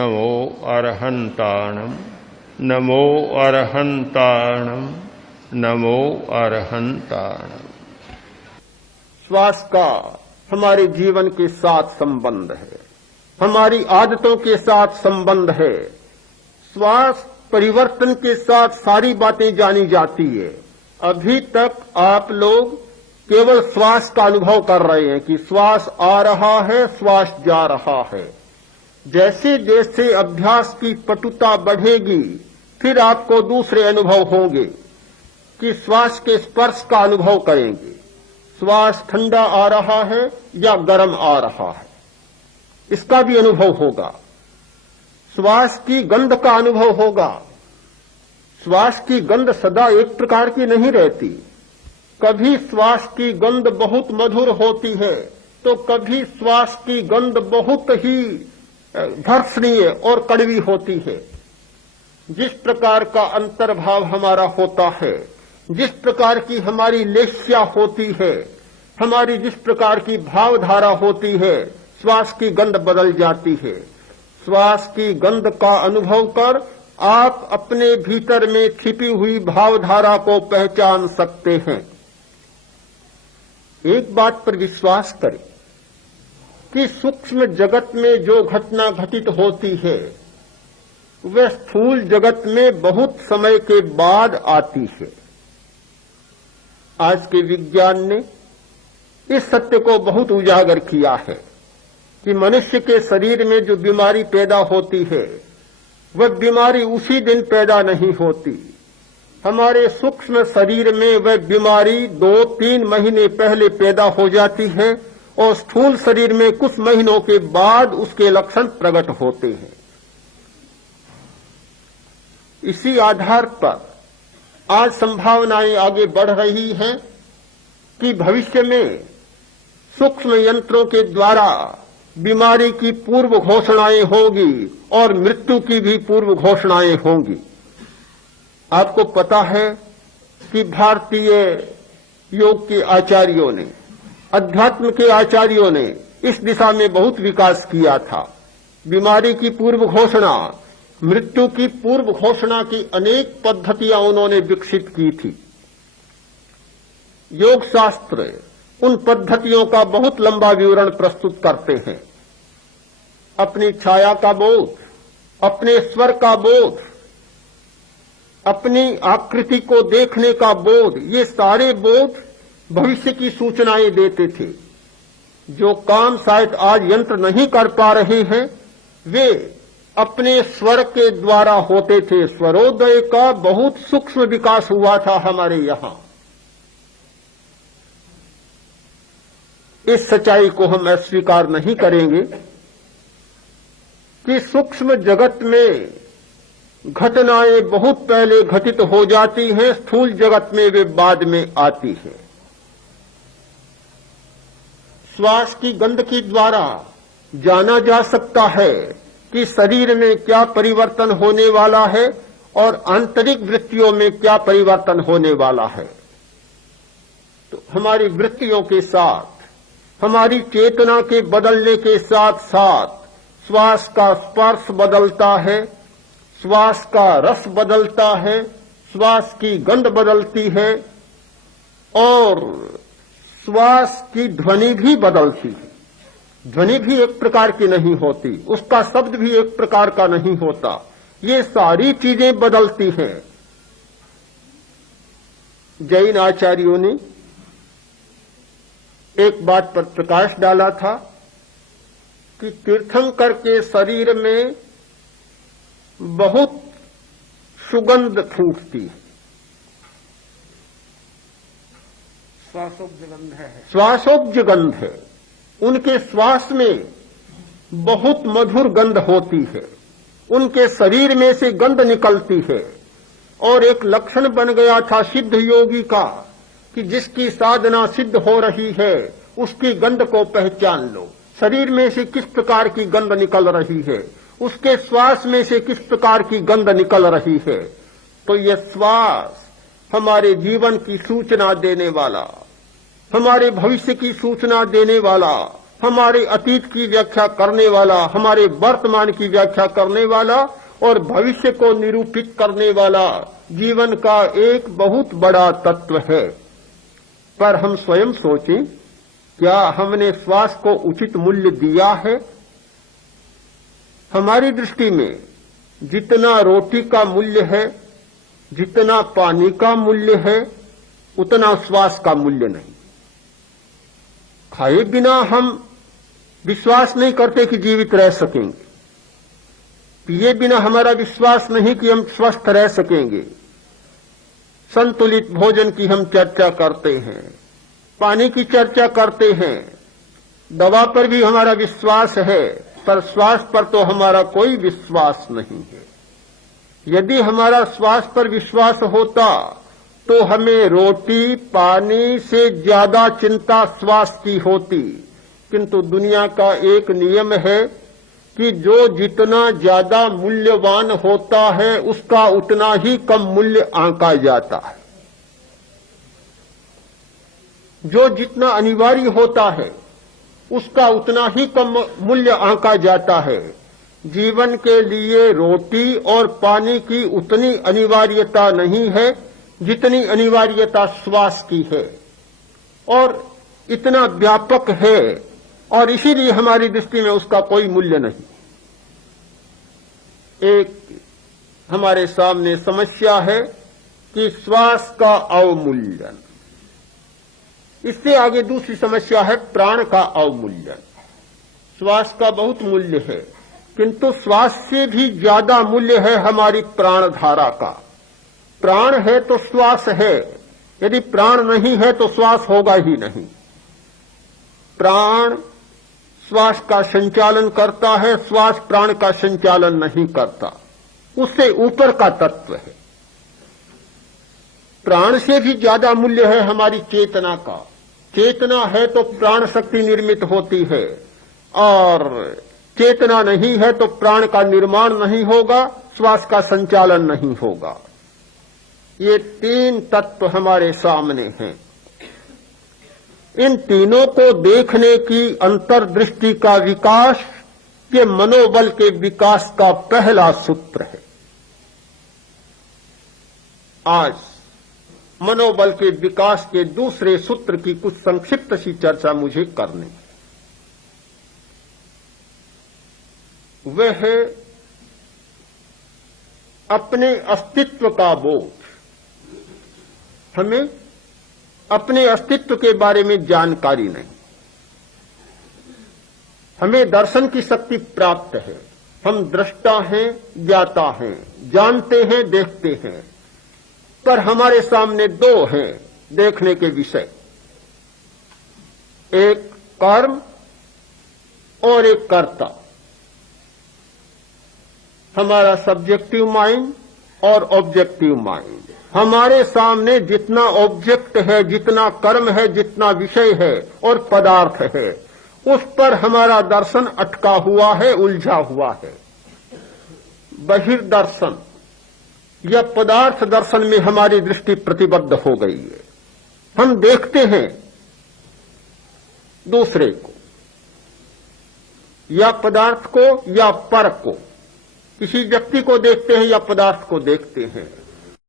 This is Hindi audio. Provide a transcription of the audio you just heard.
नमो अरहंताणम नमो अरहंताणम नमो अरहंताणम। श्वास का हमारे जीवन के साथ संबंध है, हमारी आदतों के साथ संबंध है। श्वास परिवर्तन के साथ सारी बातें जानी जाती है। अभी तक आप लोग केवल श्वास का अनुभव कर रहे हैं कि श्वास आ रहा है, श्वास जा रहा है। जैसे जैसे अभ्यास की पटुता बढ़ेगी, फिर आपको दूसरे अनुभव होंगे कि श्वास के स्पर्श का अनुभव करेंगे। श्वास ठंडा आ रहा है या गर्म आ रहा है, इसका भी अनुभव होगा। श्वास की गंध का अनुभव होगा। श्वास की गंध सदा एक प्रकार की नहीं रहती। कभी श्वास की गंध बहुत मधुर होती है, तो कभी श्वास की गंध बहुत ही भर्त्सनीय और कड़वी होती है। जिस प्रकार का अंतर्भाव हमारा होता है, जिस प्रकार की हमारी लेस्या होती है, हमारी जिस प्रकार की भावधारा होती है, श्वास की गंध बदल जाती है। श्वास की गंध का अनुभव कर आप अपने भीतर में छिपी हुई भावधारा को पहचान सकते हैं। एक बात पर विश्वास करें कि सूक्ष्म जगत में जो घटना घटित होती है, वह स्थूल जगत में बहुत समय के बाद आती है। आज के विज्ञान ने इस सत्य को बहुत उजागर किया है कि मनुष्य के शरीर में जो बीमारी पैदा होती है, वह बीमारी उसी दिन पैदा नहीं होती। हमारे सूक्ष्म शरीर में वह बीमारी 2-3 महीने पहले पैदा हो जाती है और स्थूल शरीर में कुछ महीनों के बाद उसके लक्षण प्रकट होते हैं। इसी आधार पर आज संभावनाएं आगे बढ़ रही हैं कि भविष्य में सूक्ष्म यंत्रों के द्वारा बीमारी की पूर्व घोषणाएं होगी और मृत्यु की भी पूर्व घोषणाएं होंगी। आपको पता है कि भारतीय योग के आचार्यों ने, अध्यात्म के आचार्यों ने इस दिशा में बहुत विकास किया था। बीमारी की पूर्व घोषणा, मृत्यु की पूर्व घोषणा की अनेक पद्धतियां उन्होंने विकसित की थी। योग शास्त्र उन पद्धतियों का बहुत लंबा विवरण प्रस्तुत करते हैं। अपनी छाया का बोध, अपने स्वर का बोध, अपनी आकृति को देखने का बोध, ये सारे बोध भविष्य की सूचनाएं देते थे। जो काम शायद आज यंत्र नहीं कर पा रहे हैं, वे अपने स्वर के द्वारा होते थे। स्वरोदय का बहुत सूक्ष्म विकास हुआ था हमारे यहां। इस सच्चाई को हम अस्वीकार नहीं करेंगे कि सूक्ष्म जगत में घटनाएं बहुत पहले घटित हो जाती हैं, स्थूल जगत में वे बाद में आती हैं। श्वास की गंध के द्वारा जाना जा सकता है कि शरीर में क्या परिवर्तन होने वाला है और आंतरिक वृत्तियों में क्या परिवर्तन होने वाला है। तो हमारी वृत्तियों के साथ, हमारी चेतना के बदलने के साथ साथ श्वास का स्पर्श बदलता है, श्वास का रस बदलता है, श्वास की गंध बदलती है और श्वास की ध्वनि भी बदलती है। ध्वनि भी एक प्रकार की नहीं होती, उसका शब्द भी एक प्रकार का नहीं होता। ये सारी चीजें बदलती हैं। जैन आचार्यों ने एक बात पर प्रकाश डाला था कि तीर्थंकर के शरीर में बहुत सुगंध फूटती है। श्वासोपज गंध है। उनके श्वास में बहुत मधुर गंध होती है। उनके शरीर में से गंध निकलती है और एक लक्षण बन गया था सिद्ध योगी का कि जिसकी साधना सिद्ध हो रही है उसकी गंध को पहचान लो। शरीर में से किस प्रकार की गंध निकल रही है, उसके श्वास में से किस प्रकार की गंध निकल रही है। तो यह श्वास हमारे जीवन की सूचना देने वाला, हमारे भविष्य की सूचना देने वाला, हमारे अतीत की व्याख्या करने वाला, हमारे वर्तमान की व्याख्या करने वाला और भविष्य को निरूपित करने वाला जीवन का एक बहुत बड़ा तत्व है। पर हम स्वयं सोचें, क्या हमने श्वास को उचित मूल्य दिया है? हमारी दृष्टि में जितना रोटी का मूल्य है, जितना पानी का मूल्य है, उतना श्वास का मूल्य नहीं। खाए बिना हम विश्वास नहीं करते कि जीवित रह सकेंगे। पिए बिना हमारा विश्वास नहीं कि हम स्वस्थ रह सकेंगे। संतुलित भोजन की हम चर्चा करते हैं, पानी की चर्चा करते हैं, दवा पर भी हमारा विश्वास है, पर श्वास पर तो हमारा कोई विश्वास नहीं है। यदि हमारा श्वास पर विश्वास होता तो हमें रोटी पानी से ज्यादा चिंता श्वास की होती। किंतु दुनिया का एक नियम है कि जो जितना ज्यादा मूल्यवान होता है उसका उतना ही कम मूल्य आंका जाता है। जो जितना अनिवार्य होता है उसका उतना ही कम मूल्य आंका जाता है। जीवन के लिए रोटी और पानी की उतनी अनिवार्यता नहीं है जितनी अनिवार्यता श्वास की है, और इतना व्यापक है, और इसीलिए हमारी दृष्टि में उसका कोई मूल्य नहीं। एक हमारे सामने समस्या है कि श्वास का अवमूल्यन। इससे आगे दूसरी समस्या है प्राण का अवमूल्यन। श्वास का बहुत मूल्य है, किंतु श्वास से भी ज्यादा मूल्य है हमारी प्राण धारा का। प्राण है तो श्वास है, यदि प्राण नहीं है तो श्वास होगा ही नहीं। प्राण श्वास का संचालन करता है, श्वास प्राण का संचालन नहीं करता। उससे ऊपर का तत्व है। प्राण से भी ज्यादा मूल्य है हमारी चेतना का। चेतना है तो प्राण शक्ति निर्मित होती है, और चेतना नहीं है तो प्राण का निर्माण नहीं होगा, श्वास का संचालन नहीं होगा। ये तीन तत्व हमारे सामने हैं। इन तीनों को देखने की अंतर्दृष्टि का विकास ये मनोबल के विकास का पहला सूत्र है। आज मनोबल के विकास के दूसरे सूत्र की कुछ संक्षिप्त सी चर्चा मुझे करनी है। वह है अपने अस्तित्व का बोध। हमें अपने अस्तित्व के बारे में जानकारी नहीं। हमें दर्शन की शक्ति प्राप्त है। हम दृष्टा हैं, ज्ञाता हैं, जानते हैं, देखते हैं, पर हमारे सामने दो हैं देखने के विषय, एक कर्म और एक कर्ता। हमारा सब्जेक्टिव माइंड और ऑब्जेक्टिव माइंड। हमारे सामने जितना ऑब्जेक्ट है, जितना कर्म है, जितना विषय है और पदार्थ है, उस पर हमारा दर्शन अटका हुआ है, उलझा हुआ है। बहिर्दर्शन या पदार्थ दर्शन में हमारी दृष्टि प्रतिबद्ध हो गई है। हम देखते हैं दूसरे को, या पदार्थ को या पर को। किसी व्यक्ति को देखते हैं या पदार्थ को देखते हैं।